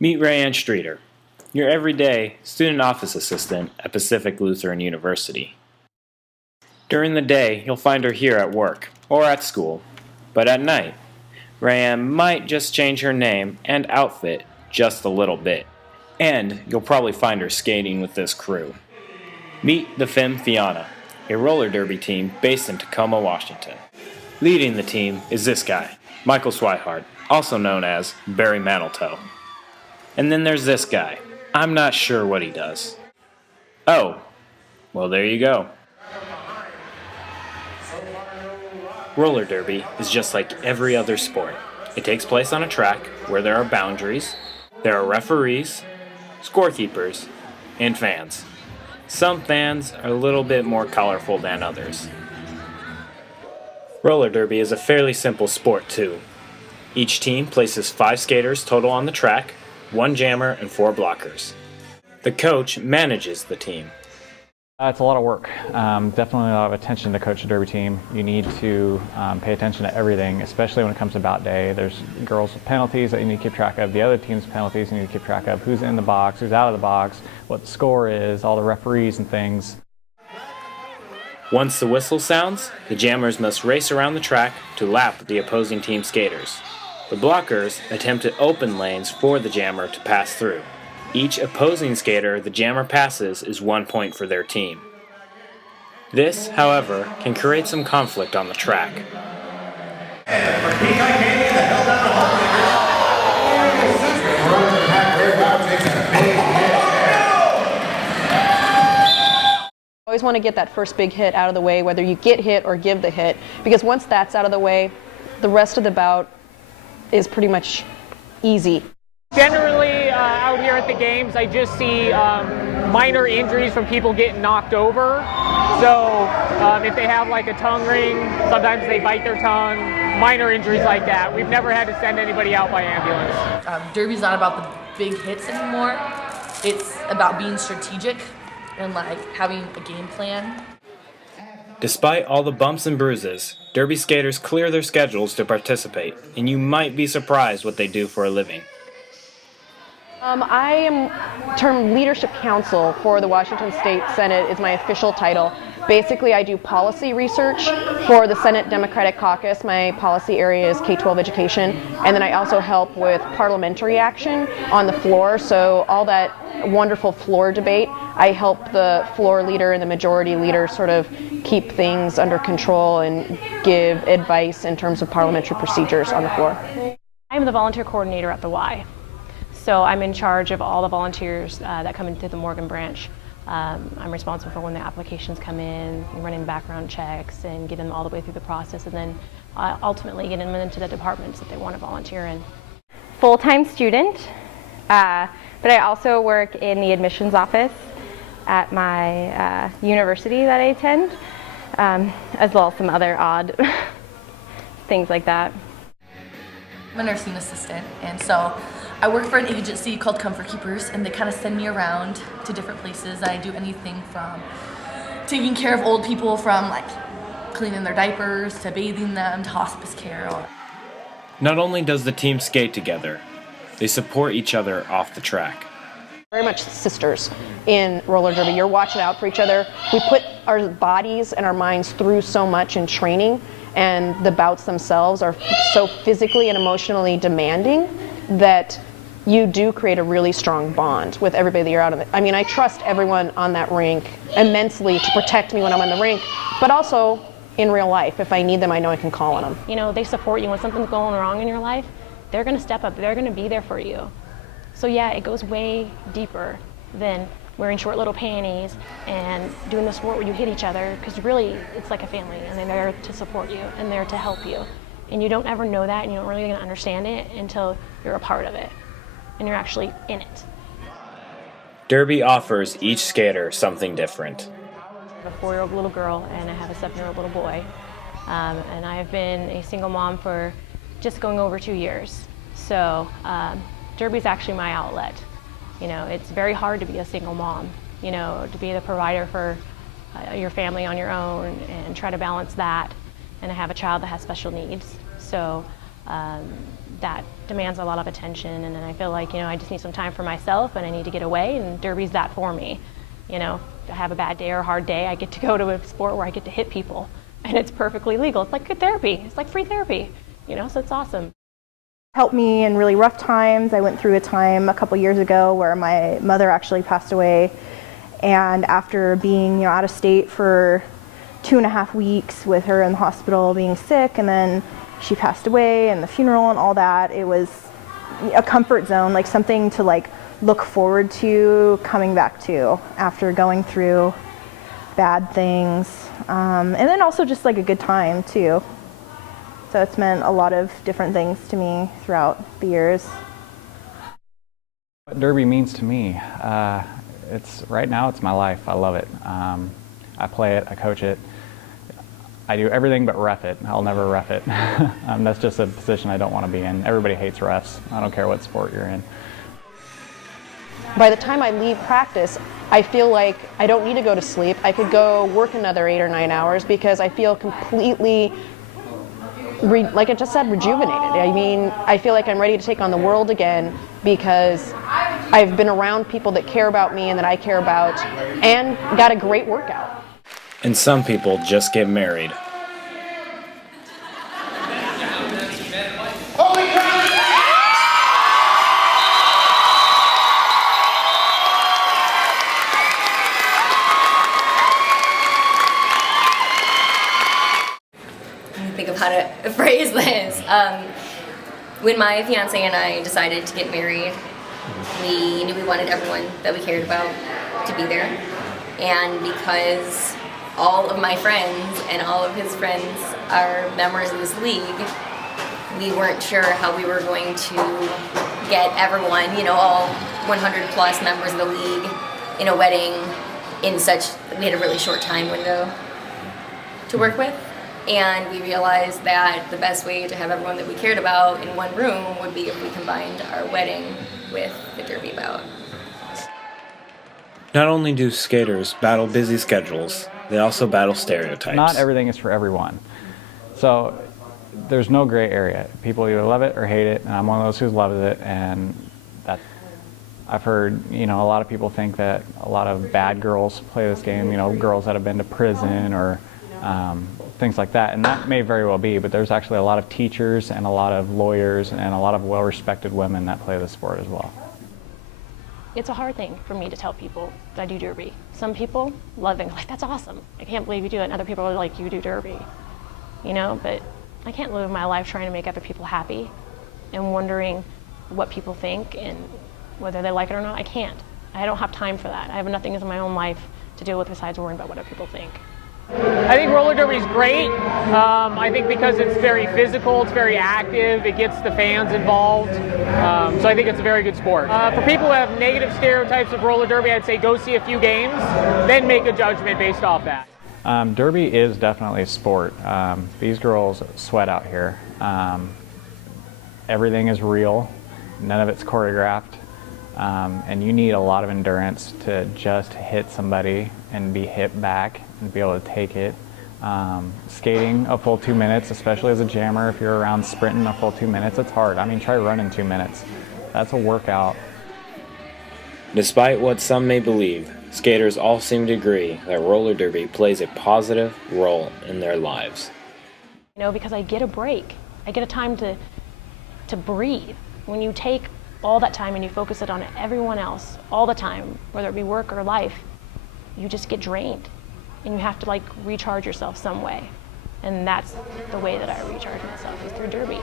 Meet Rayanne Streeter, your everyday student office assistant at Pacific Lutheran University. During the day, you'll find her here at work or at school, but at night, Rayanne might just change her name and outfit just a little bit, and you'll probably find her skating with this crew. Meet the Femme Fianna, a roller derby team based in Tacoma, Washington. Leading the team is this guy, Michael Swihart, also known as Barry Manilow. And then there's this guy. I'm not sure what he does. Oh, well there you go. Roller derby is just like every other sport. It takes place on a track where there are boundaries, there are referees, scorekeepers, and fans. Some fans are a little bit more colorful than others. Roller derby is a fairly simple sport too. Each team places 5 skaters total on the track, 1 jammer, and 4 blockers. The coach manages the team. It's a lot of work. Definitely a lot of attention to coach a derby team. You need to pay attention to everything, especially when it comes to bout day. There's girls' penalties that you need to keep track of, the other team's penalties you need to keep track of, who's in the box, who's out of the box, what the score is, all the referees and things. Once the whistle sounds, the jammers must race around the track to lap the opposing team skaters. The blockers attempt to open lanes for the jammer to pass through. Each opposing skater the jammer passes is 1 point for their team. This, however, can create some conflict on the track. Always want to get that first big hit out of the way, whether you get hit or give the hit, because once that's out of the way, the rest of the bout is pretty much easy. Generally, out here at the games, I just see minor injuries from people getting knocked over. So if they have like a tongue ring, sometimes they bite their tongue, minor injuries like that. We've never had to send anybody out by ambulance. Derby's not about the big hits anymore. It's about being strategic and like having a game plan. Despite all the bumps and bruises, derby skaters clear their schedules to participate, and you might be surprised what they do for a living. I am termed leadership counsel for the Washington State Senate is my official title. Basically, I do policy research for the Senate Democratic Caucus. My policy area is K-12 education, and then I also help with parliamentary action on the floor. So all that wonderful floor debate, I help the floor leader and the majority leader sort of keep things under control and give advice in terms of parliamentary procedures on the floor. I'm the volunteer coordinator at the Y. So I'm in charge of all the volunteers that come into the Morgan branch. I'm responsible for when the applications come in, running background checks, and getting them all the way through the process, and then ultimately getting them into the departments that they want to volunteer in. Full-time student, but I also work in the admissions office at my university that I attend, as well as some other odd things like that. I'm a nursing assistant, and so I work for an agency called Comfort Keepers, and they kind of send me around to different places. I do anything from taking care of old people, from like cleaning their diapers, to bathing them, to hospice care. Not only does the team skate together, they support each other off the track. Very much sisters in roller derby. You're watching out for each other. We put our bodies and our minds through so much in training, and the bouts themselves are so physically and emotionally demanding that you do create a really strong bond with everybody that you're out on. I mean, I trust everyone on that rink immensely to protect me when I'm on the rink, but also in real life. If I need them, I know I can call on them. You know, they support you when something's going wrong in your life. They're going to step up. They're going to be there for you. So yeah, it goes way deeper than wearing short little panties and doing the sport where you hit each other, because really it's like a family, and they're there to support you and there to help you. And you don't ever know that, and you don't really gonna understand it until you're a part of it and you're actually in it. Derby offers each skater something different. I have a 4-year-old little girl and I have a 7-year-old little boy. And I've been a single mom for just going over 2 years. So Derby's actually my outlet. You know, it's very hard to be a single mom, you know, to be the provider for your family on your own and try to balance that. And I have a child that has special needs. So that demands a lot of attention, and then I feel like, I just need some time for myself and I need to get away, and Derby's that for me. To have a bad day or a hard day, I get to go to a sport where I get to hit people, and it's perfectly legal. It's like good therapy. It's like free therapy, so it's awesome. Helped me in really rough times. I went through a time a couple years ago where my mother actually passed away, and after being out of state for 2.5 weeks with her in the hospital being sick, and then she passed away and the funeral and all that, it was a comfort zone, like something to look forward to coming back to after going through bad things, and then also just a good time too. So it's meant a lot of different things to me throughout the years. What Derby means to me, right now it's my life. I love it. I play it, I coach it. I do everything but ref it. I'll never ref it. That's just a position I don't want to be in. Everybody hates refs. I don't care what sport you're in. By the time I leave practice, I feel like I don't need to go to sleep. I could go work another 8 or 9 hours because I feel completely, like I just said, rejuvenated. I mean, I feel like I'm ready to take on the world again because I've been around people that care about me and that I care about, and got a great workout. And some people just get married. Think of how to phrase this. When my fiance and I decided to get married, we knew we wanted everyone that we cared about to be there. And because all of my friends and all of his friends are members of this league, we weren't sure how we were going to get everyone, all 100 plus members of the league in a wedding we had a really short time window to work with. And we realized that the best way to have everyone that we cared about in one room would be if we combined our wedding with the Derby bout. Not only do skaters battle busy schedules, they also battle stereotypes. Not everything is for everyone. So there's no gray area. People either love it or hate it, and I'm one of those who loves it. And that I've heard, a lot of people think that a lot of bad girls play this game, girls that have been to prison or things like that, and that may very well be, but there's actually a lot of teachers and a lot of lawyers and a lot of well-respected women that play the sport as well. It's a hard thing for me to tell people that I do Derby. Some people love it, that's awesome. I can't believe you do it. And other people are like, you do Derby. But I can't live my life trying to make other people happy and wondering what people think and whether they like it or not. I can't. I don't have time for that. I have nothing in my own life to deal with besides worrying about what other people think. I think roller derby is great. I think because it's very physical, it's very active, it gets the fans involved. So I think it's a very good sport. For people who have negative stereotypes of roller derby, I'd say go see a few games, then make a judgment based off that. Derby is definitely a sport. These girls sweat out here. Everything is real. None of it's choreographed. And you need a lot of endurance to just hit somebody and be hit back and be able to take it. Skating a full 2 minutes, especially as a jammer, if you're around sprinting a full 2 minutes, it's hard. I mean, try running 2 minutes. That's a workout. Despite what some may believe, skaters all seem to agree that roller derby plays a positive role in their lives. Because I get a break. I get a time to breathe. When you take all that time and you focus it on everyone else all the time, whether it be work or life, you just get drained. And you have to recharge yourself some way. And that's the way that I recharge myself, is through derby.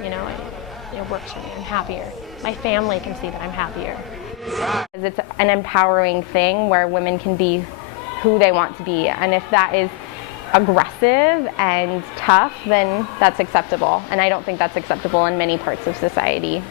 It works for me. I'm happier. My family can see that I'm happier. It's an empowering thing where women can be who they want to be. And if that is aggressive and tough, then that's acceptable. And I don't think that's acceptable in many parts of society.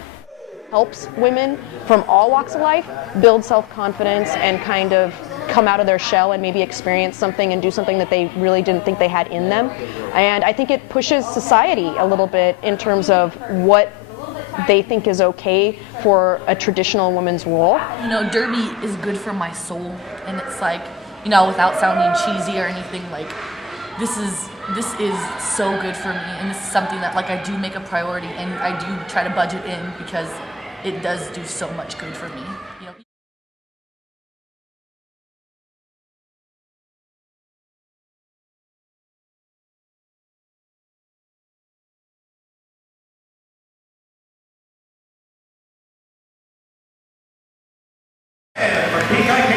Helps women from all walks of life build self-confidence and kind of come out of their shell and maybe experience something and do something that they really didn't think they had in them. And I think it pushes society a little bit in terms of what they think is okay for a traditional woman's role. Derby is good for my soul, and it's without sounding cheesy or anything, this is this is so good for me, and this is something that like I do make a priority, and I do try to budget in because it does do so much good for me. You know? Hey,